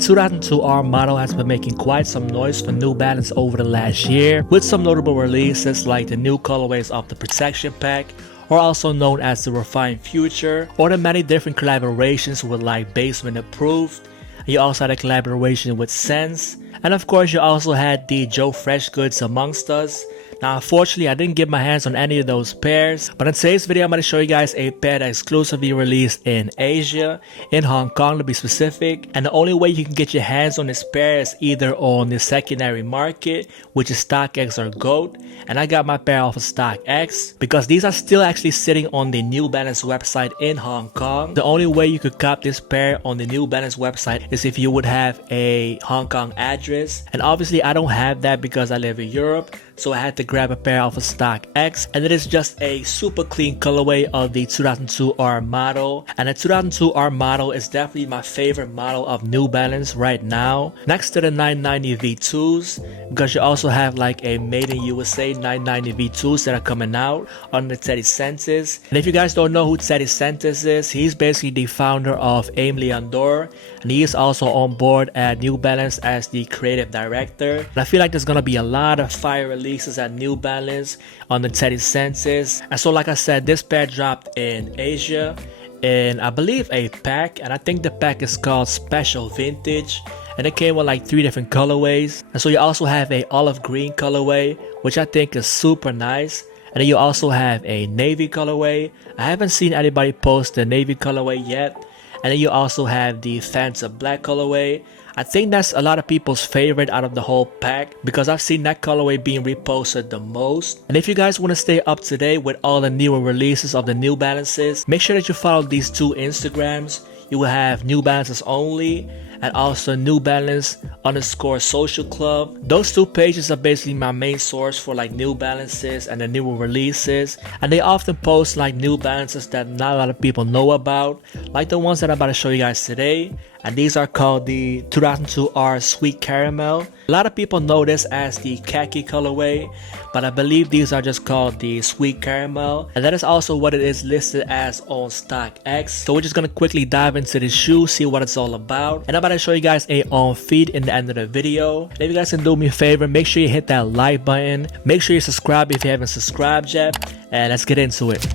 2002R model has been making quite some noise for New Balance over the last year, with some notable releases like the new colorways of the Protection Pack, or also known as the Refined Future, or the many different collaborations with like Basement Approved. You also had a collaboration with Sense, and of course you also had the Joe Freshgoods Amongst Us. Now unfortunately I didn't get my hands on any of those pairs, but in today's video I'm going to show you guys a pair that exclusively released in Asia, in Hong Kong to be specific, and the only way you can get your hands on this pair is either on the secondary market, which is StockX or GOAT, and I got my pair off of StockX because these are still actually sitting on the New Balance website in Hong Kong. The only way you could cop this pair on the New Balance website is if you would have a Hong Kong address, and obviously I don't have that because I live in Europe. So I had to grab a pair off of StockX, and it is just a super clean colorway of the 2002R model. And the 2002R model is definitely my favorite model of New Balance right now, next to the 990 V2s, because you also have like a made in USA 990 V2s that are coming out on the Teddy Santis. And if you guys don't know who Teddy Santis is, he's basically the founder of Aim Leondor, and he is also on board at New Balance as the creative director. And I feel like there's gonna be a lot of fire releases at New Balance on the Teddy Santis. And so like I said, this pair dropped in Asia in I believe a pack, and I think the pack is called Special Vintage, and it came with like 3 different colorways. And so you also have a olive green colorway, which I think is super nice, and then you also have a navy colorway. I haven't seen anybody post the navy colorway yet. And then you also have the Fanta Black colorway. I think that's a lot of people's favorite out of the whole pack because I've seen that colorway being reposted the most. And if you guys want to stay up to date with all the newer releases of the New Balances, make sure that you follow these 2 Instagrams. You will have New Balances Only and also New Balance _ Social Club. Those 2 pages are basically my main source for like New Balances and the newer releases, and they often post like New Balances that not a lot of people know about, like the ones that I'm about to show you guys today. And these are called the 2002R Sweet Caramel. A lot of people know this as the Khaki colorway, but I believe these are just called the Sweet Caramel, and that is also what it is listed as on StockX. So we're just gonna quickly dive into this shoe, see what it's all about, and I'm about to show you guys a on feed in the end of the video. And if you guys can do me a favor, make sure you hit that like button, make sure you subscribe if you haven't subscribed yet, and let's get into it.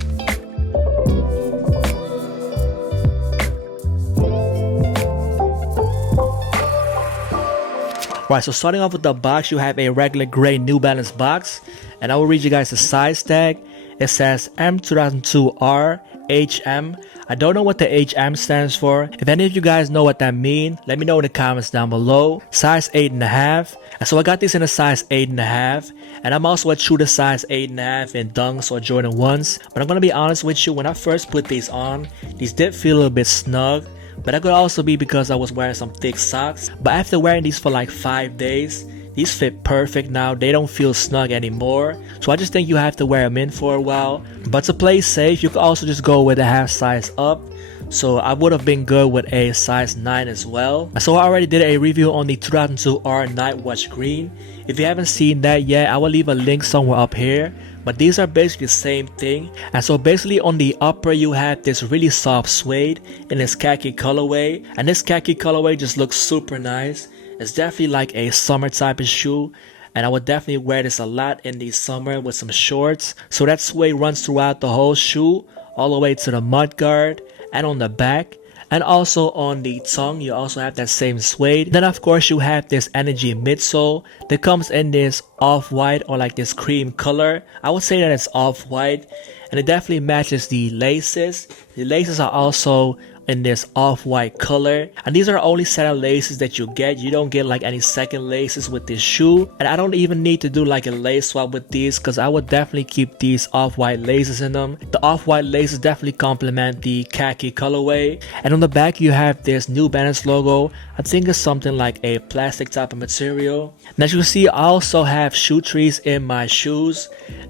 Right, so starting off with the box, you have a regular gray New Balance box, and I will read you guys the size tag. It says M2002R HM. I don't know what the HM stands for. If any of you guys know what that means, let me know in the comments down below. Size 8.5, and so I got these in a size 8.5, and I'm also a true to size 8.5 in Dunks or Jordan 1s. But I'm gonna be honest with you, when I first put these on, these did feel a little bit snug. But that could also be because I was wearing some thick socks. But after wearing these for like 5 days, these fit perfect now. They don't feel snug anymore. So I just think you have to wear them in for a while. But to play safe, you could also just go with a half size up. So I would have been good with a size 9 as well. So I already did a review on the 2002R Night Watch Green. If you haven't seen that yet, I will leave a link somewhere up here. But these are basically the same thing. And so basically on the upper you have this really soft suede in this khaki colorway. And this khaki colorway just looks super nice. It's definitely like a summer type of shoe. And I would definitely wear this a lot in the summer with some shorts. So that suede runs throughout the whole shoe, all the way to the mud guard and on the back. And also on the tongue you also have that same suede. Then of course you have this Energy midsole that comes in this off-white or like this cream color. I would say that it's off-white, and it definitely matches the laces. The laces are also in this off-white color, and these are only set of laces that you get. You don't get like any second laces with this shoe, and I don't even need to do like a lace swap with these because I would definitely keep these off-white laces in them. The off-white laces definitely complement the khaki colorway. And on the back you have this New Balance logo. I think it's something like a plastic type of material. And as you can see, I also have shoe trees in my shoes,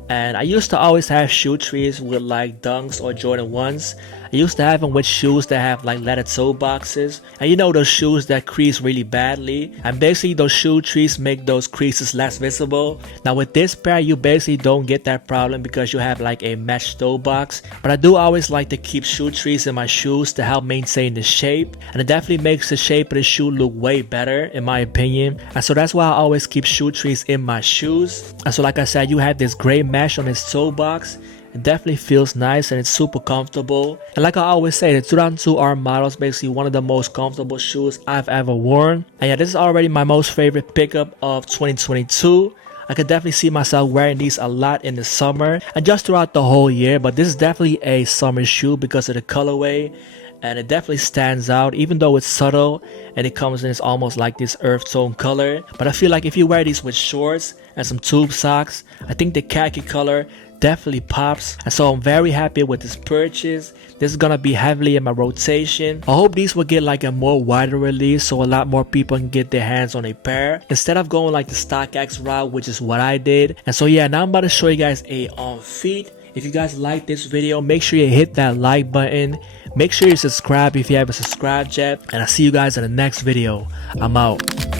and I used to always have shoe trees with like Dunks or Jordan 1s. I used to have them with shoes that have like leather toe boxes, and you know those shoes that crease really badly, and basically those shoe trees make those creases less visible. Now with this pair you basically don't get that problem because you have like a mesh toe box, but I do always like to keep shoe trees in my shoes to help maintain the shape, and it definitely makes the shape of the shoe look way better in my opinion, and so that's why I always keep shoe trees in my shoes. And so like I said, you have this gray mesh on this toe box. It definitely feels nice and it's super comfortable, and like I always say, the 2002 R model is basically one of the most comfortable shoes I've ever worn. And yeah, this is already my most favorite pickup of 2022. I could definitely see myself wearing these a lot in the summer and just throughout the whole year, but this is definitely a summer shoe because of the colorway, and it definitely stands out even though it's subtle and it comes in, it's almost like this earth tone color. But I feel like if you wear these with shorts and some tube socks, I think the khaki color definitely pops, and so I'm very happy with this purchase. This is gonna be heavily in my rotation. I hope these will get like a more wider release so a lot more people can get their hands on a pair instead of going like the StockX route, which is what I did. And so yeah, now I'm about to show you guys a on feet. If you guys like this video, make sure you hit that like button, make sure you subscribe if you haven't subscribed yet, and I'll see you guys in the next video. I'm out.